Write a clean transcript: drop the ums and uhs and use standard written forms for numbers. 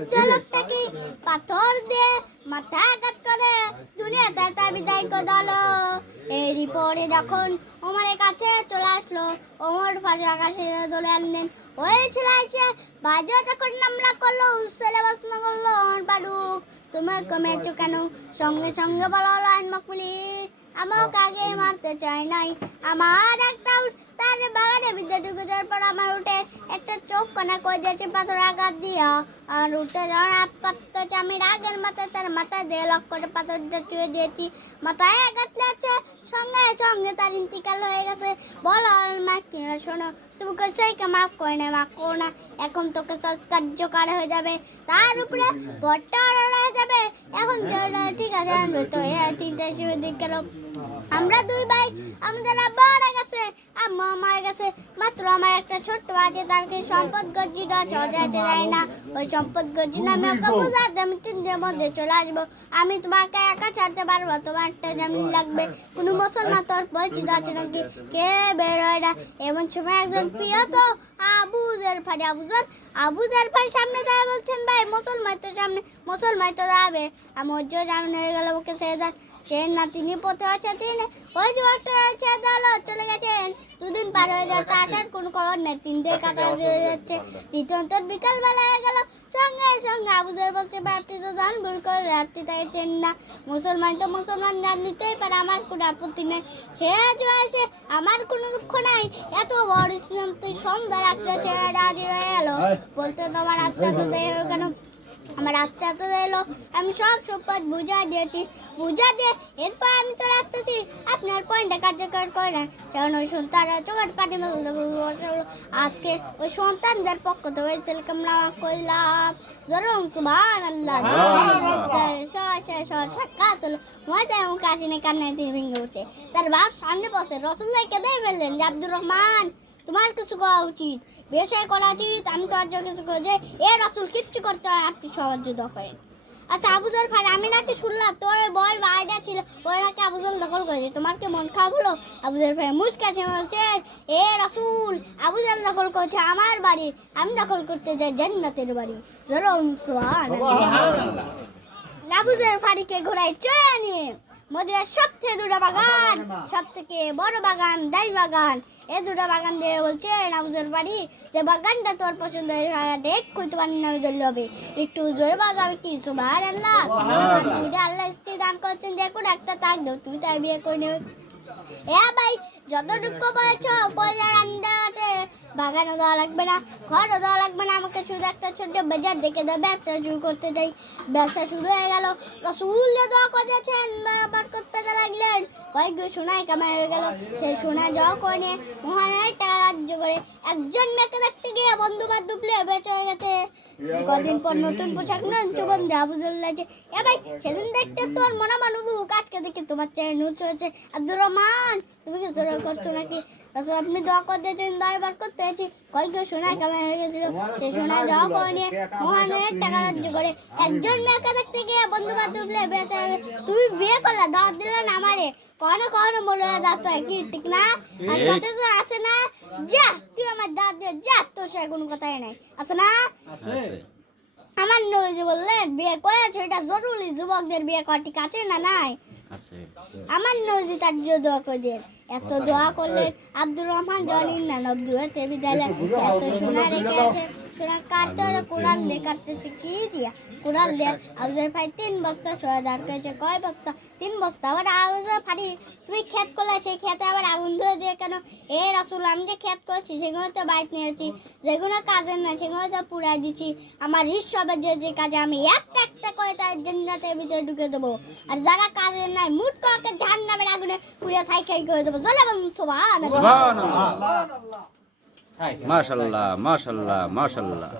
বৃদ্ধ লোকটাকে পাথর দিয়ে মাথা আঘাত করে দুনিয়াতে তার বিদায় করে দিল। এরই পরে যখন ওমরের কাছে চলে আসলো, ওমর ফাঁসি আকাশে ধরে আনলেন। ওই ছেলে এসে বাজে যখন হামলা করলো, ছেলে প্রশ্ন করলো, ওমর ফারুক তুমি কমেছো কেন? সঙ্গে সঙ্গে বলা হলো আইন মাকবুলি আমাকে আগে মারতে চাই নাই, আমার একটা তার বাগানে বিদ্যা ঢুকে যাওয়ার পর আমার উঠে একটা চোখ কানা করে দিয়েছে পাথর আঘাত দিয়া। আর উঠে যখন হাত পাততেছে আমি রাগের মাথায় তার মাথায় দিয়ে লক করে পাথরটা চুয়ে দিয়েছি, মাথায় আঘাত লাগছে, সঙ্গে সঙ্গে তার ইন্তিকাল হয়ে গেছে। বলো মা কিনা শোনো, তুমি কইসাইকে মাফ করে না, মাফ করো না, এখন তোকে কার্যকর হয়ে যাবে, তার উপরে ভট্টা হয়ে যাবে। এখন ঠিক আছে আনবে তো। তিনটা দিক গেল, আমরা দুই ভাই, আমাদের আব্বা মারা গেছে, আম্মা মারা গেছে, মাত্র আমার একটা ছোট্ট আছে, তাকে সম্পদ গর্জিত আছে, অজাচে যায় না। ওই সম্পদ গর্জিত আমি ওকে বোঝাতে আমি 3 দিনের মধ্যে চলে আসবো। আমি তোমাকে একা ছাড়তে পারবো, তোমার একটা জামিন লাগবে। কোনো মুসলমান তোর পরিচিত আছে নাকি? কে বের হয় না। এমন সময় একজন প্রিয় তো আবুজের ভাই সামনে দাঁড়িয়ে বলছেন, ভাই মুসলমান তো সামনে, মুসলমান তো দাঁড়াবে। আমি ওর জামিন হয়ে গেল, ওকে ছেড়ে দেন। চেন না তিনি পথে আছে, তিনি ওই যুবকটা ছেড়ে দিল, চলে গেছেন। 2 দিন পার হয়ে যাচ্ছে, আসার কোনো খবর নেই। 3 দিন কাছাকাছি হয়ে যাচ্ছে, দ্বিতীয়ত বিকাল বেলা হয়ে গেল। সঙ্গে সঙ্গে আবুদের বলছে, ভাই আপনি তো জান ভুল করে, আপনি তাই চেন না, মুসলমান তো মুসলমান জান নিতেই পারে, আমার কোনো আপত্তি নেই। সে আসে, আমার কোনো দুঃখ নাই। এত বড় ইসলাম তুই সন্ধ্যা রাখতে ছেড়ে দাঁড়িয়ে হয়ে গেল, বলতে তোমার আত্মা তো কেন? আমার আস্তে আস্তে এলো, আমি সব সম্পদ বুঝা দিয়েছি, বুঝা দিয়ে এরপর আমি চলে আসতেছি। আপনার পয়েন্টটা কার্যকর করে না, কারণ ওই সন্তানরা চোখের পাটি আজকে ওই সন্তানদের পক্ষ থেকে ওই ছেলেকে আমরা করলাম। জরুর সুবহানাল্লাহ, সাক্ষাৎ হলো, ময়দানে মুখে আসেনি, কান্নায় তিনি ভেঙে উঠছে। তার বাপ সামনে বসে, রাসূলুল্লাহ কেঁদে ফেললেন যে আব্দুর রহমান তোমার কিছু করা উচিত, বেশাই করা উচিত, আমি তো আর কিছু করে যে এ রাসূল কিচ্ছু করতে হয়, আপনি সহযোগিতা করেন। আচ্ছা আবুজার ভাই, আমি নাকি শুনলাম তোর বয় ভাইটা ছিল, ওই নাকি আবুজাল দখল করেছে, তোমার কি মন খারাপ হলো? আবুজার ভাই মুস্কাছে বলছে, এ রাসূল আবুজাল দখল করেছে আমার বাড়ি, আমি দখল করতে যাই জান্নাতের বাড়ি। সুবহানাল্লাহ। আবুজার ফাড়িকে ঘোড়ায় চড়ে নিয়ে মদিনার সবথেকে 2টা বাগান, সবথেকে বড় বাগান দাই বাগান, এই 2টা বাগান দিয়ে বলছে আবুজার বাড়ি, যে বাগানটা তোর পছন্দের দেখ কই তোমার নামে ধরলে হবে, একটু জোরে বাজাবে কি? সুবহানাল্লাহ। দুইটা আল্লাহ স্ত্রী দান করছেন, যে কোনো একটা তাক দাও, তুমি তাই বিয়ে করে নেবে। ভাই যতটুকু বলেছো কয়লার আন্ডা আছে, বাগানও দেওয়া লাগবে না, ঘরও দেওয়া লাগবে না, আমাকে শুধু একটা ছোট্ট বাজার দেখে দাও, ব্যবসা শুরু করতে যাই। ব্যবসা শুরু হয়ে গেল, রাসূল দোয়া করেছেন, বরকত পেতে লাগলেন। কয়েক সোনায় কামাই হয়ে গেল, সেই সোনা জড়ো করে নিয়ে মহানের টাকা রাজ্য করে একজন মেয়েকে দেখতে গিয়ে বন্ধু বান্ধব বেঁচে হয়ে গেছে। কদিন পর নতুন পোশাক নেন চুবন দেওয়া বুঝলে যে ভাই সেদিন দেখতে তোর মনে মানবু, আজকে দেখি তোমার চেয়ে নুচ হয়েছে। আব্দুর রহমান তুমি কি জোর করছো নাকি? আপনি দোয়া করে দিয়েছেন, দয়বার করতে আছি। কয়েক সোনায় কামাই হয়ে গেছিল, সেই সোনায় জড়ো করে নিয়ে মহানের টাকা রাজ্য করে একজন মেয়েকে দেখতে গিয়ে বন্ধু বান্ধব বেঁচে হয়ে গেছে। তুমি বিয়ে করলে দাওয়াত দিলে না আমারে, কখনো কখনো বলে দাওয়াত কি ঠিক না? আর কথা তো আসে না, যা তুই আমার দাওয়াত দিয়ে যা, তোর সে কোনো কথাই নাই, আছে না? আমার নবীজি বললেন বিয়ে করেছে এটা জরুরি, যুবকদের বিয়ে করা ঠিক আছে না নাই? আমার নবীজি তার দোয়া করে দেন, এত দোয়া করলে আব্দুর রহমান জানিন না নবদুয়াতে বিদ্যালয় এত সোনা রেখে আছে, সোনা কাটতে হলে কোরআন দিয়ে কাটতেছে কি দিয়া, কোরআন দিয়ে। আবুজার ভাই 3 বস্তা সোয়া দাঁড় করেছে, কয় বস্তা? 3 বস্তা। আবার আবুজার ফাড়ি তুমি ক্ষেত করলে, সেই খেতে আবার আগুন ধরে দিয়ে কেন? এ রাসূল আমি যে ক্ষেত করছি সেগুলো তো বাইক নিয়েছি, যেগুলো কাজের না সেগুলো তো পুড়াই দিচ্ছি, আমার ঋষবের যে কাজে আমি একটা একটা করে তার জান্নাতের ভিতরে ঢুকে দেবো, আর যারা কাজের নাই মুট করে জাহান্নামের আগুনে পুড়িয়ে ছাই খাই করে দেবো। চলে বলুন সুবহানাল্লাহ। মাশাআল্লাহ মাশাআল্লাহ মাশাআল্লাহ।